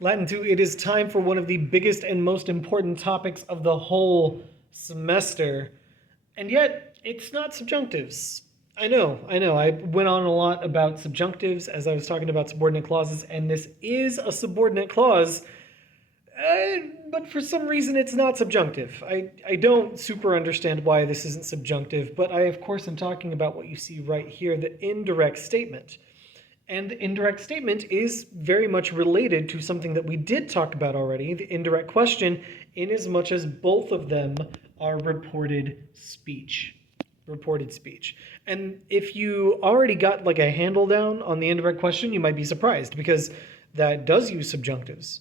Latin 2, it is time for one of the biggest and most important topics of the whole semester. And yet, it's not subjunctives. I know. I went on a lot about subjunctives as I was talking about subordinate clauses, and this is a subordinate clause, but for some reason it's not subjunctive. I don't super understand why this isn't subjunctive, but I, of course, am talking about what you see right here, the indirect statement. And the indirect statement is very much related to something that we did talk about already, the indirect question, in as much as both of them are reported speech. Reported speech. And if you already got like a handle down on the indirect question, you might be surprised because that does use subjunctives.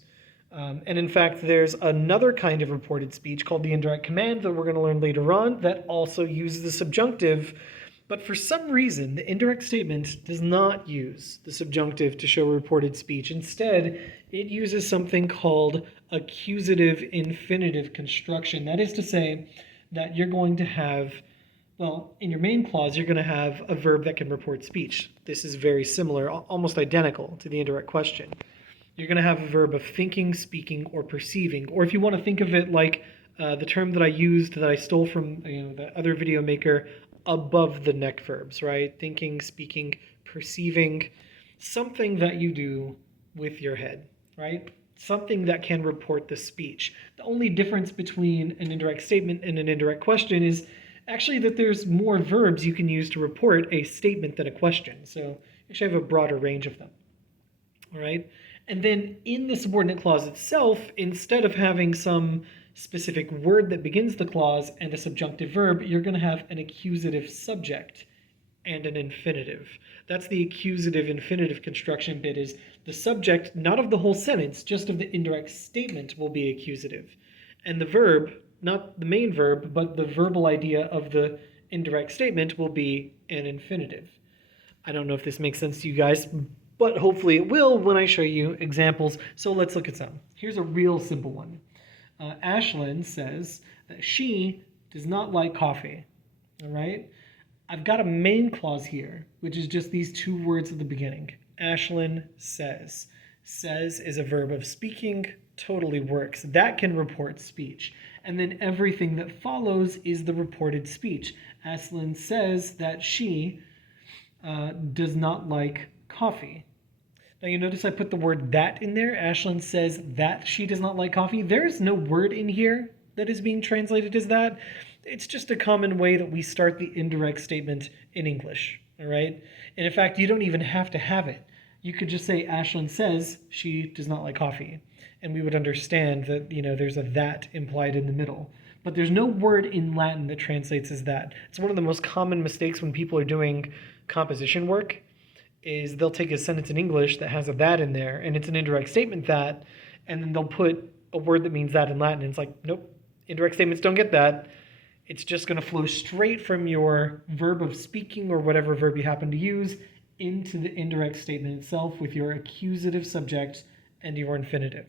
And in fact, there's another kind of reported speech called the indirect command that we're going to learn later on that also uses the subjunctive. But for some reason, the indirect statement does not use the subjunctive to show reported speech. Instead, it uses something called accusative infinitive construction. That is to say that you're going to have, well, in your main clause, you're going to have a verb that can report speech. This is very similar, almost identical to the indirect question. You're going to have a verb of thinking, speaking, or perceiving. Or if you want to think of it like the term that I used that I stole from the other video maker, above the neck verbs, right? Thinking, speaking, perceiving, something that you do with your head, right? Something that can report the speech. The only difference between an indirect statement and an indirect question is actually that there's more verbs you can use to report a statement than a question. So you actually have a broader range of them, all right? And then in the subordinate clause itself, instead of having some specific word that begins the clause and a subjunctive verb, you're going to have an accusative subject and an infinitive. That's the accusative infinitive construction bit, is the subject, not of the whole sentence, just of the indirect statement will be accusative. And the verb, not the main verb, but the verbal idea of the indirect statement will be an infinitive. I don't know if this makes sense to you guys, but hopefully it will when I show you examples. So let's look at some. Here's a real simple one. Ashlyn says that she does not like coffee. All right? I've got a main clause here, which is just these two words at the beginning. Ashlyn says. Says is a verb of speaking, totally works. That can report speech. And then everything that follows is the reported speech. Ashlyn says that she does not like coffee. Now you notice I put the word that in there. Ashlyn says that she does not like coffee. There's no word in here that is being translated as that. It's just a common way that we start the indirect statement in English, all right? And in fact, you don't even have to have it. You could just say Ashlyn says she does not like coffee, and we would understand that, there's a that implied in the middle. But there's no word in Latin that translates as that. It's one of the most common mistakes when people are doing composition work, is they'll take a sentence in English that has a that in there, and it's an indirect statement that, and then they'll put a word that means that in Latin, and it's like, nope, indirect statements don't get that. It's just going to flow straight from your verb of speaking or whatever verb you happen to use into the indirect statement itself with your accusative subject and your infinitive.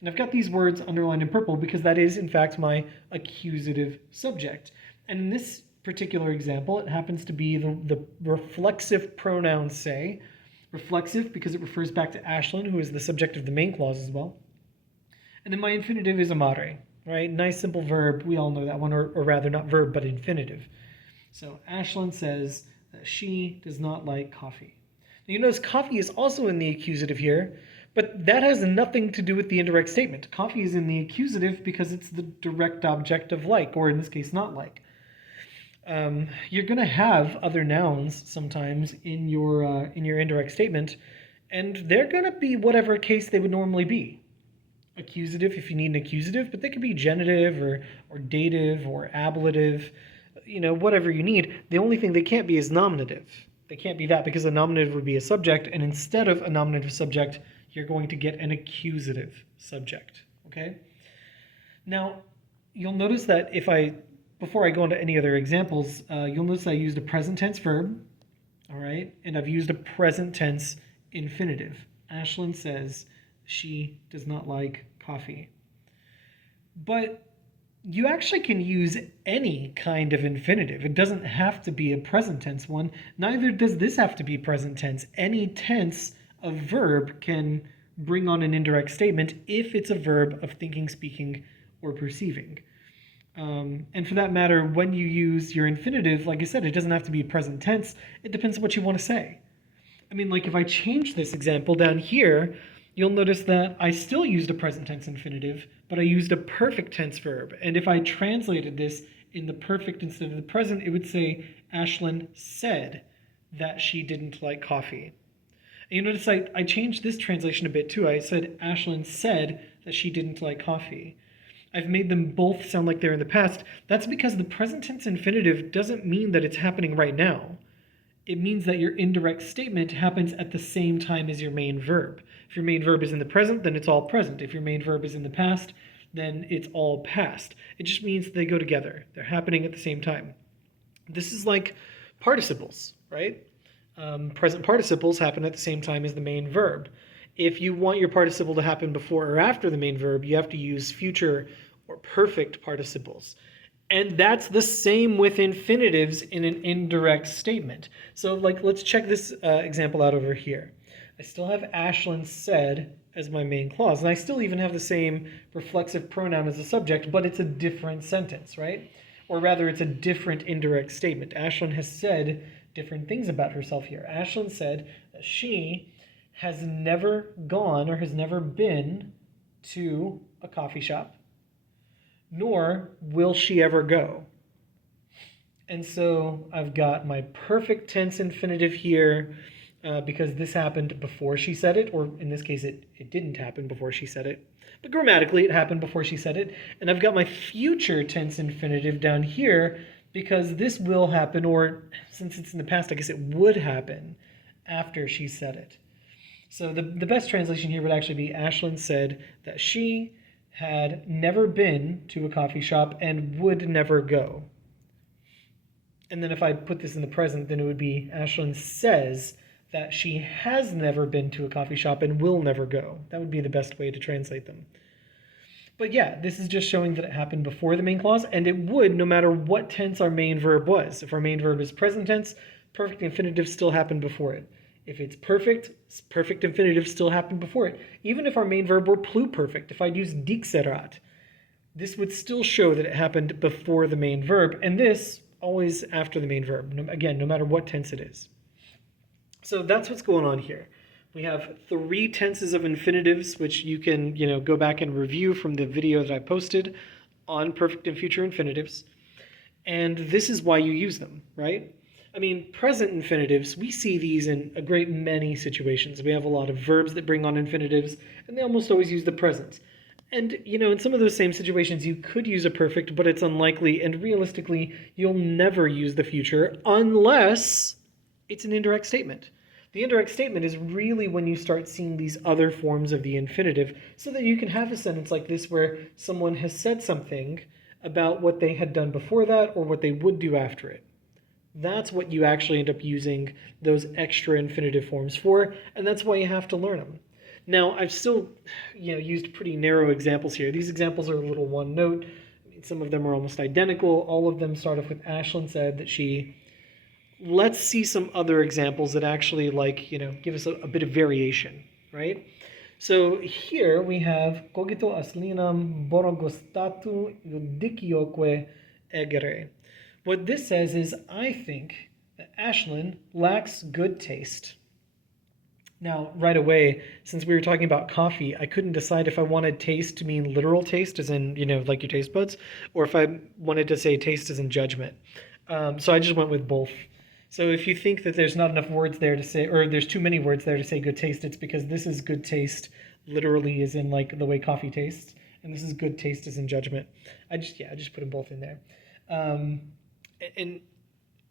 And I've got these words underlined in purple because that is, in fact, my accusative subject. And in this particular example, it happens to be the reflexive pronoun say. Reflexive because it refers back to Ashlyn, who is the subject of the main clause as well. And then my infinitive is amare, right? Nice simple verb. We all know that one, or rather not verb, but infinitive. So Ashlyn says that she does not like coffee. Now you notice coffee is also in the accusative here, but that has nothing to do with the indirect statement. Coffee is in the accusative because it's the direct object of like, or in this case, not like. You're going to have other nouns sometimes in your indirect statement, and they're going to be whatever case they would normally be. Accusative if you need an accusative, but they could be genitive or dative or ablative, whatever you need. The only thing they can't be is nominative. They can't be that because a nominative would be a subject, and instead of a nominative subject, you're going to get an accusative subject, okay? Now, you'll notice that before I go into any other examples, you'll notice I used a present tense verb, all right? And I've used a present tense infinitive. Ashlyn says she does not like coffee. But you actually can use any kind of infinitive. It doesn't have to be a present tense one. Neither does this have to be present tense. Any tense of verb can bring on an indirect statement if it's a verb of thinking, speaking, or perceiving. And for that matter, when you use your infinitive, like I said, it doesn't have to be present tense. It depends on what you want to say. I mean, like if I change this example down here, you'll notice that I still used a present tense infinitive, but I used a perfect tense verb. And if I translated this in the perfect instead of the present, it would say, Ashlyn said that she didn't like coffee. And you notice I changed this translation a bit too. I said, Ashlyn said that she didn't like coffee. I've made them both sound like they're in the past. That's because the present tense infinitive doesn't mean that it's happening right now. It means that your indirect statement happens at the same time as your main verb. If your main verb is in the present, then it's all present. If your main verb is in the past, then it's all past. It just means they go together. They're happening at the same time. This is like participles, right? Present participles happen at the same time as the main verb. If you want your participle to happen before or after the main verb, you have to use future or perfect participles. And that's the same with infinitives in an indirect statement. So let's check this example out over here. I still have Ashlyn said as my main clause, and I still even have the same reflexive pronoun as the subject, but it's a different sentence, right? Or rather, it's a different indirect statement. Ashlyn has said different things about herself here. Ashlyn said that she has never gone or has never been to a coffee shop, nor will she ever go. And so I've got my perfect tense infinitive here because this happened before she said it, or in this case, it didn't happen before she said it. But grammatically, it happened before she said it. And I've got my future tense infinitive down here because this will happen, or since it's in the past, I guess it would happen after she said it. So the best translation here would actually be Ashlyn said that she had never been to a coffee shop and would never go. And then if I put this in the present, then it would be Ashlyn says that she has never been to a coffee shop and will never go. That would be the best way to translate them. But yeah, this is just showing that it happened before the main clause, and it would no matter what tense our main verb was. If our main verb is present tense, perfect infinitive still happened before it. If it's perfect, perfect infinitive still happened before it. Even if our main verb were pluperfect, if I'd use dixerat, this would still show that it happened before the main verb, and this always after the main verb, again, no matter what tense it is. So that's what's going on here. We have 3 tenses of infinitives, which you can, go back and review from the video that I posted on perfect and future infinitives. And this is why you use them, right? I mean, present infinitives, we see these in a great many situations. We have a lot of verbs that bring on infinitives, and they almost always use the present. And, in some of those same situations, you could use a perfect, but it's unlikely, and realistically, you'll never use the future unless it's an indirect statement. The indirect statement is really when you start seeing these other forms of the infinitive, so that you can have a sentence like this where someone has said something about what they had done before that or what they would do after it. That's what you actually end up using those extra infinitive forms for, and that's why you have to learn them. Now, I've still, used pretty narrow examples here. These examples are a little one note. Some of them are almost identical. All of them start off with Ashlyn said that she. Let's see some other examples that actually, give us a bit of variation, right? So here we have cogito aslinam borogostatu judicioque egere. What this says is, I think that Ashlyn lacks good taste. Now, right away, since we were talking about coffee, I couldn't decide if I wanted taste to mean literal taste, as in, like your taste buds, or if I wanted to say taste as in judgment. So I just went with both. So if you think that there's not enough words there to say, or there's too many words there to say good taste, it's because this is good taste, literally as in the way coffee tastes, and this is good taste as in judgment. I just put them both in there. And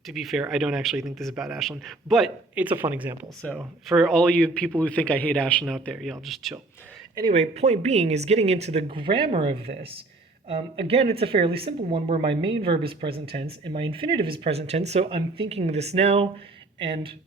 to be fair, I don't actually think this is about Ashlyn, but it's a fun example. So for all you people who think I hate Ashlyn out there, y'all just chill. Anyway, point being is getting into the grammar of this. Again, it's a fairly simple one where my main verb is present tense and my infinitive is present tense. So I'm thinking this now, and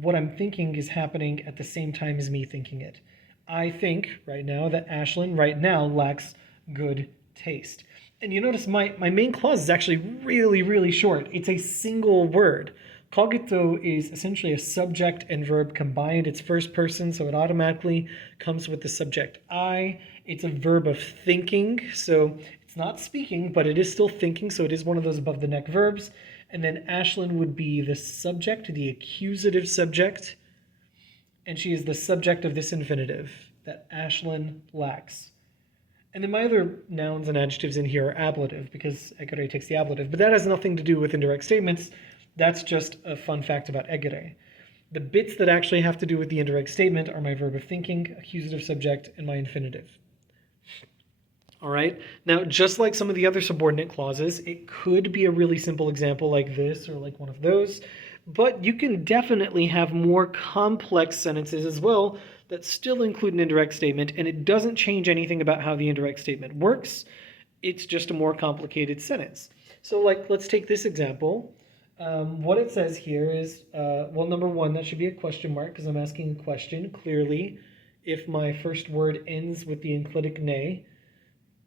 what I'm thinking is happening at the same time as me thinking it. I think right now that Ashlyn right now lacks good taste. And you notice my main clause is actually really, really short. It's a single word. Cogito is essentially a subject and verb combined. It's first person, so it automatically comes with the subject I. It's a verb of thinking, so it's not speaking, but it is still thinking, so it is one of those above the neck verbs. And then Ashlyn would be the subject, the accusative subject, and she is the subject of this infinitive that Ashlyn lacks. And then my other nouns and adjectives in here are ablative because egere takes the ablative, but that has nothing to do with indirect statements. That's just a fun fact about egere. The bits that actually have to do with the indirect statement are my verb of thinking, accusative subject, and my infinitive. All right. Now, just like some of the other subordinate clauses, it could be a really simple example like this or like one of those, but you can definitely have more complex sentences as well that still include an indirect statement, and it doesn't change anything about how the indirect statement works. It's just a more complicated sentence. So like, let's take this example. What it says here is, well, number one, that should be a question mark because I'm asking a question. Clearly, if my first word ends with the enclitic ne,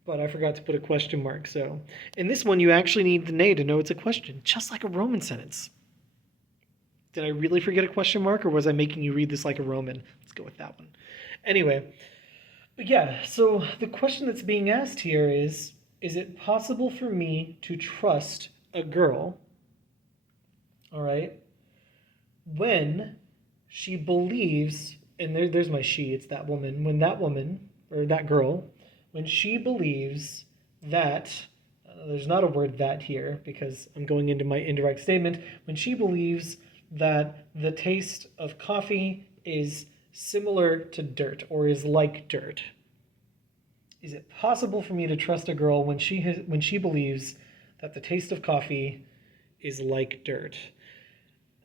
but I forgot to put a question mark. So in this one, you actually need the ne to know it's a question, just like a Roman sentence. Did I really forget a question mark, or was I making you read this like a Roman? Let's go with that one. Anyway, but yeah, so the question that's being asked here is it possible for me to trust a girl, all right, when she believes, and there's my she, it's that woman, when that woman, or that girl, when she believes that, there's not a word that here because I'm going into my indirect statement, when she believes that the taste of coffee is similar to dirt or is like dirt. Is it possible for me to trust a girl when she believes that the taste of coffee is like dirt?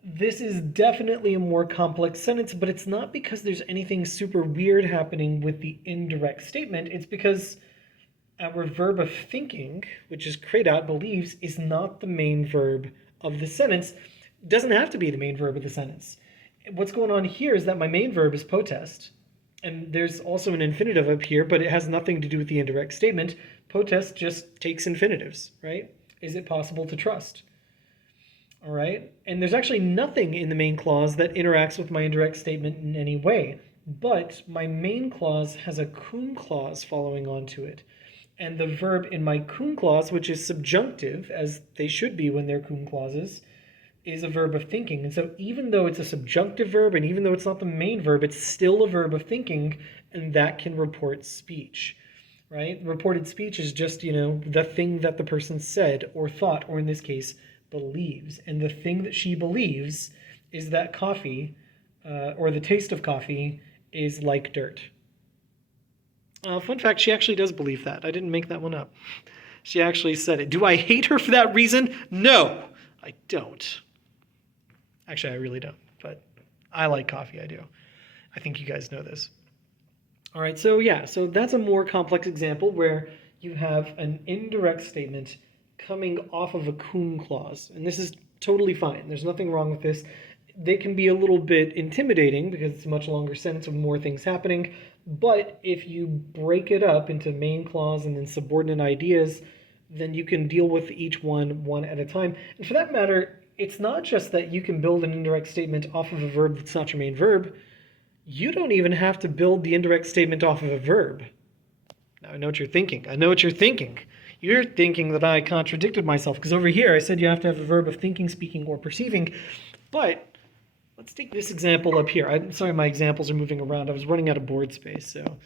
This is definitely a more complex sentence, but it's not because there's anything super weird happening with the indirect statement. It's because our verb of thinking, which is credat, believes, is not the main verb of the sentence. It doesn't have to be the main verb of the sentence. What's going on here is that my main verb is potest, and there's also an infinitive up here, but it has nothing to do with the indirect statement. Potest just takes infinitives, right? Is it possible to trust? All right, and there's actually nothing in the main clause that interacts with my indirect statement in any way, but my main clause has a cum clause following onto it. And the verb in my cum clause, which is subjunctive, as they should be when they're cum clauses, is a verb of thinking. And so even though it's a subjunctive verb and even though it's not the main verb, it's still a verb of thinking, and that can report speech, right? Reported speech is just, the thing that the person said or thought, or in this case, believes. And the thing that she believes is that coffee, or the taste of coffee, is like dirt. Fun fact, she actually does believe that. I didn't make that one up. She actually said it. Do I hate her for that reason? No, I don't. Actually, I really don't, but I like coffee, I do. I think you guys know this. All right, so yeah, so that's a more complex example where you have an indirect statement coming off of a cum clause, and this is totally fine. There's nothing wrong with this. They can be a little bit intimidating because it's a much longer sentence with more things happening, but if you break it up into main clause and then subordinate ideas, then you can deal with each one at a time. And for that matter, it's not just that you can build an indirect statement off of a verb that's not your main verb. You don't even have to build the indirect statement off of a verb. Now, I know what you're thinking. You're thinking that I contradicted myself because over here I said you have to have a verb of thinking, speaking, or perceiving. But let's take this example up here. I'm sorry, my examples are moving around. I was running out of board space, so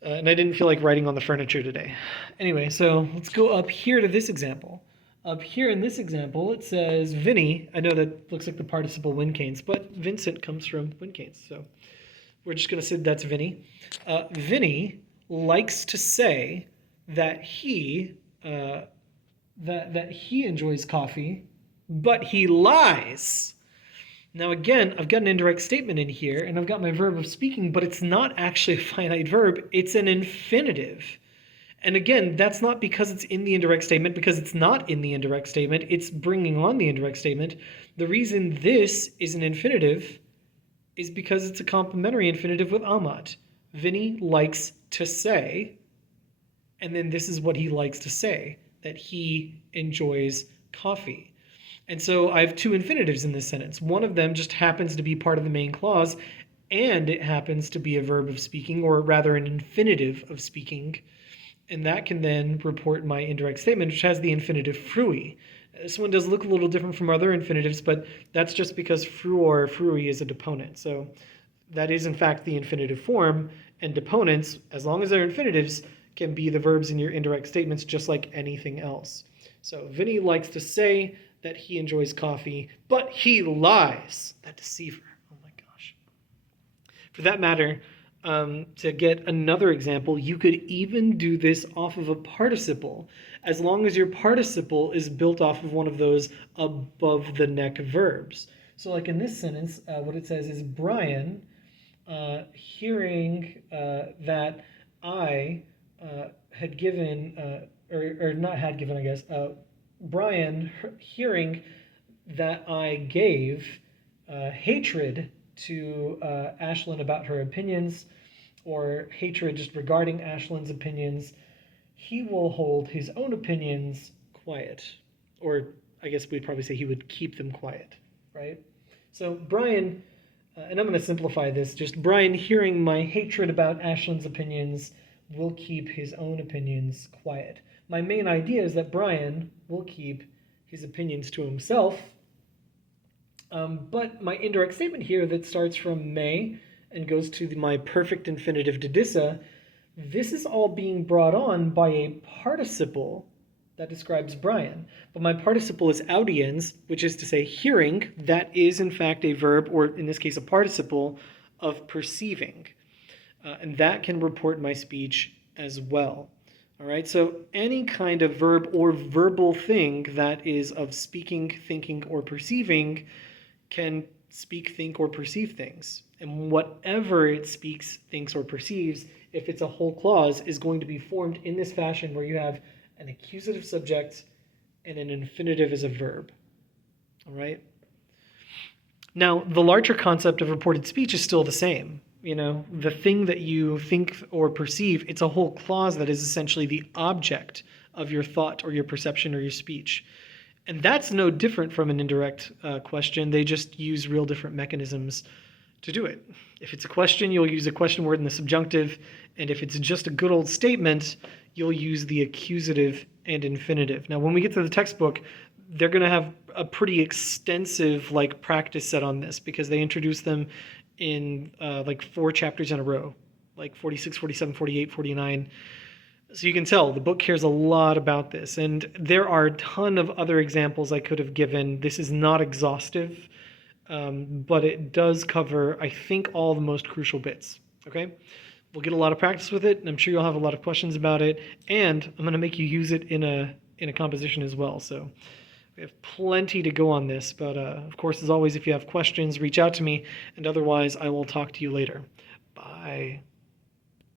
and I didn't feel like writing on the furniture today. Anyway, so let's go up here to this example. Up here in this example, it says Vinny. I know that looks like the participle Wincanes, but Vincent comes from Wincanes, so we're just going to say that's Vinny. Vinny likes to say that he that he enjoys coffee, but he lies. Now again, I've got an indirect statement in here, and I've got my verb of speaking, but it's not actually a finite verb. It's an infinitive. And again, that's not because it's in the indirect statement, because it's not in the indirect statement. It's bringing on the indirect statement. The reason this is an infinitive is because it's a complementary infinitive with amat. Vinny likes to say, and then this is what he likes to say, that he enjoys coffee. And so I have two infinitives in this sentence. One of them just happens to be part of the main clause, and it happens to be a verb of speaking, or rather an infinitive of speaking. And that can then report my indirect statement, which has the infinitive frui. This one does look a little different from other infinitives, but that's just because fruor, frui is a deponent. So that is in fact the infinitive form, and deponents, as long as they're infinitives, can be the verbs in your indirect statements just like anything else. So Vinny likes to say that he enjoys coffee, but he lies. That deceiver. Oh my gosh. For that matter, to get another example, you could even do this off of a participle, as long as your participle is built off of one of those above the neck verbs. So like in this sentence, what it says is Brian, hearing that I had given, or not had given, I guess, Brian hearing that I gave hatred to Ashlyn about her opinions, or hatred just regarding Ashlyn's opinions, he will hold his own opinions quiet. Or I guess we'd probably say he would keep them quiet, right? So Brian, and I'm going to simplify this, just Brian hearing my hatred about Ashlyn's opinions will keep his own opinions quiet. My main idea is that Brian will keep his opinions to himself, but my indirect statement here that starts from may and goes to my perfect infinitive didissa, this is all being brought on by a participle that describes Brian. But my participle is audiens, which is to say hearing. That is in fact a verb, or in this case a participle, of perceiving. And that can report my speech as well. All right, so any kind of verb or verbal thing that is of speaking, thinking, or perceiving can speak, think, or perceive things. And whatever it speaks, thinks, or perceives, if it's a whole clause, is going to be formed in this fashion where you have an accusative subject and an infinitive as a verb. All right? Now, the larger concept of reported speech is still the same. You know, the thing that you think or perceive, it's a whole clause that is essentially the object of your thought or your perception or your speech. And that's no different from an indirect question. They just use real different mechanisms to do it. If it's a question, you'll use a question word in the subjunctive. And if it's just a good old statement, you'll use the accusative and infinitive. Now, when we get to the textbook, they're going to have a pretty extensive practice set on this, because they introduce them in 4 chapters in a row, like 46, 47, 48, 49. So you can tell the book cares a lot about this. And there are a ton of other examples I could have given. This is not exhaustive, but it does cover, I think, all the most crucial bits. Okay? We'll get a lot of practice with it, and I'm sure you'll have a lot of questions about it. And I'm going to make you use it in a composition as well. So we have plenty to go on this. But of course, as always, if you have questions, reach out to me. And otherwise, I will talk to you later. Bye.